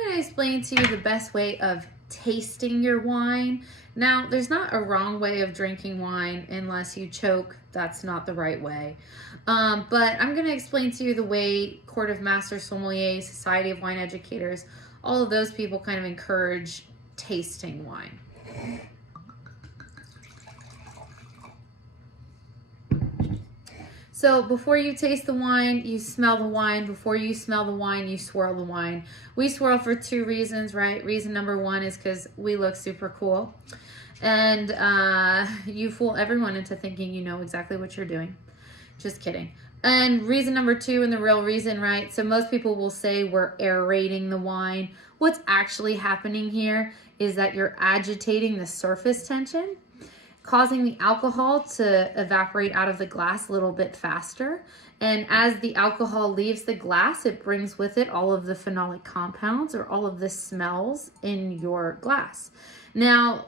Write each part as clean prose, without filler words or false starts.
going to explain to you the best way of tasting your wine. Now, there's not a wrong way of drinking wine unless you choke. That's not the right way. But I'm going to explain to you the way Court of Master Sommeliers, Society of Wine Educators, all of those people kind of encourage tasting wine. So before you taste the wine, you smell the wine. Before you smell the wine, you swirl the wine. We swirl for two reasons, right? Reason number one is because we look super cool. And you fool everyone into thinking you know exactly what you're doing. Just kidding. And reason number two, and the real reason, right? So most people will say we're aerating the wine. What's actually happening here is that you're agitating the surface tension, causing the alcohol to evaporate out of the glass a little bit faster. And as the alcohol leaves the glass, it brings with it all of the phenolic compounds or all of the smells in your glass. Now,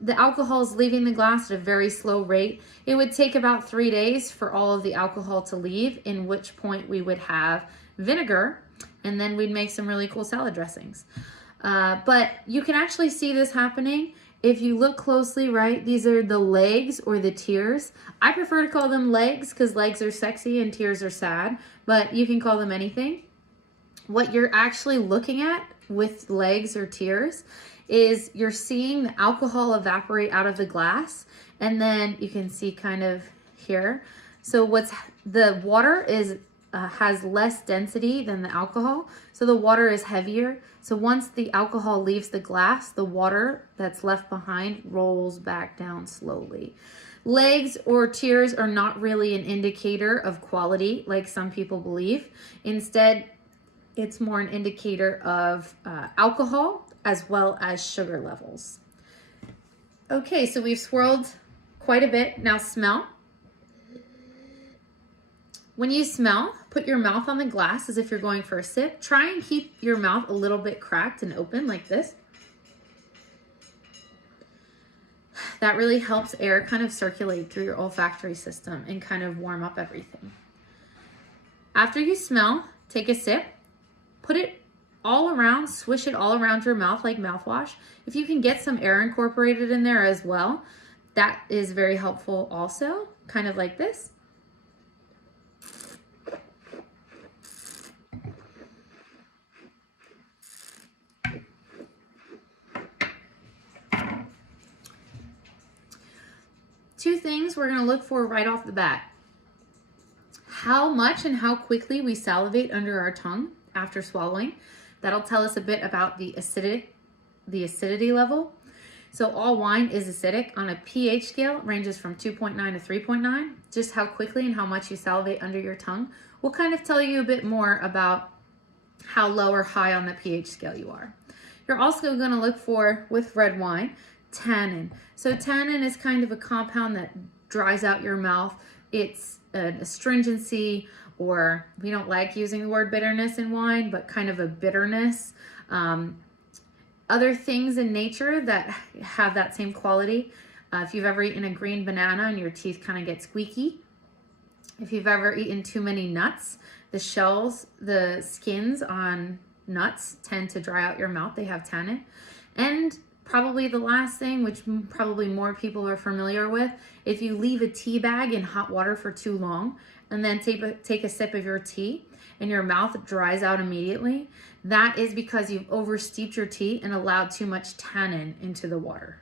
the alcohol is leaving the glass at a very slow rate. It would take about 3 days for all of the alcohol to leave, in which point we would have vinegar, and then we'd make some really cool salad dressings. But you can actually see this happening if you look closely, right? These are the legs or the tears. I prefer to call them legs because legs are sexy and tears are sad, but you can call them anything. What you're actually looking at with legs or tears is you're seeing the alcohol evaporate out of the glass, and then you can see kind of here. So the water is has less density than the alcohol, so the water is heavier. So once the alcohol leaves the glass, the water that's left behind rolls back down slowly. Legs or tears are not really an indicator of quality like some people believe. Instead, it's more an indicator of alcohol as well as sugar levels. Okay, so we've swirled quite a bit. Now smell. When you smell, put your mouth on the glass as if you're going for a sip. Try and keep your mouth a little bit cracked and open like this. That really helps air kind of circulate through your olfactory system and kind of warm up everything. After you smell, take a sip. Put it all around, swish it all around your mouth like mouthwash. If you can get some air incorporated in there as well, that is very helpful also, kind of like this. Two things we're going to look for right off the bat. How much and how quickly we salivate under our tongue after swallowing. That'll tell us a bit about the acidity level. So all wine is acidic. On a pH scale, it ranges from 2.9 to 3.9. Just how quickly and how much you salivate under your tongue will kind of tell you a bit more about how low or high on the pH scale you are. You're also going to look for, with red wine, tannin. So tannin is kind of a compound that dries out your mouth. It's an astringency, or we don't like using the word bitterness in wine, but kind of a bitterness. Other things in nature that have that same quality. If you've ever eaten a green banana and your teeth kind of get squeaky. If you've ever eaten too many nuts, the shells, the skins on nuts tend to dry out your mouth. They have tannin. And probably the last thing, which probably more people are familiar with, if you leave a tea bag in hot water for too long and then take a sip of your tea and your mouth dries out immediately, that is because you've oversteeped your tea and allowed too much tannin into the water.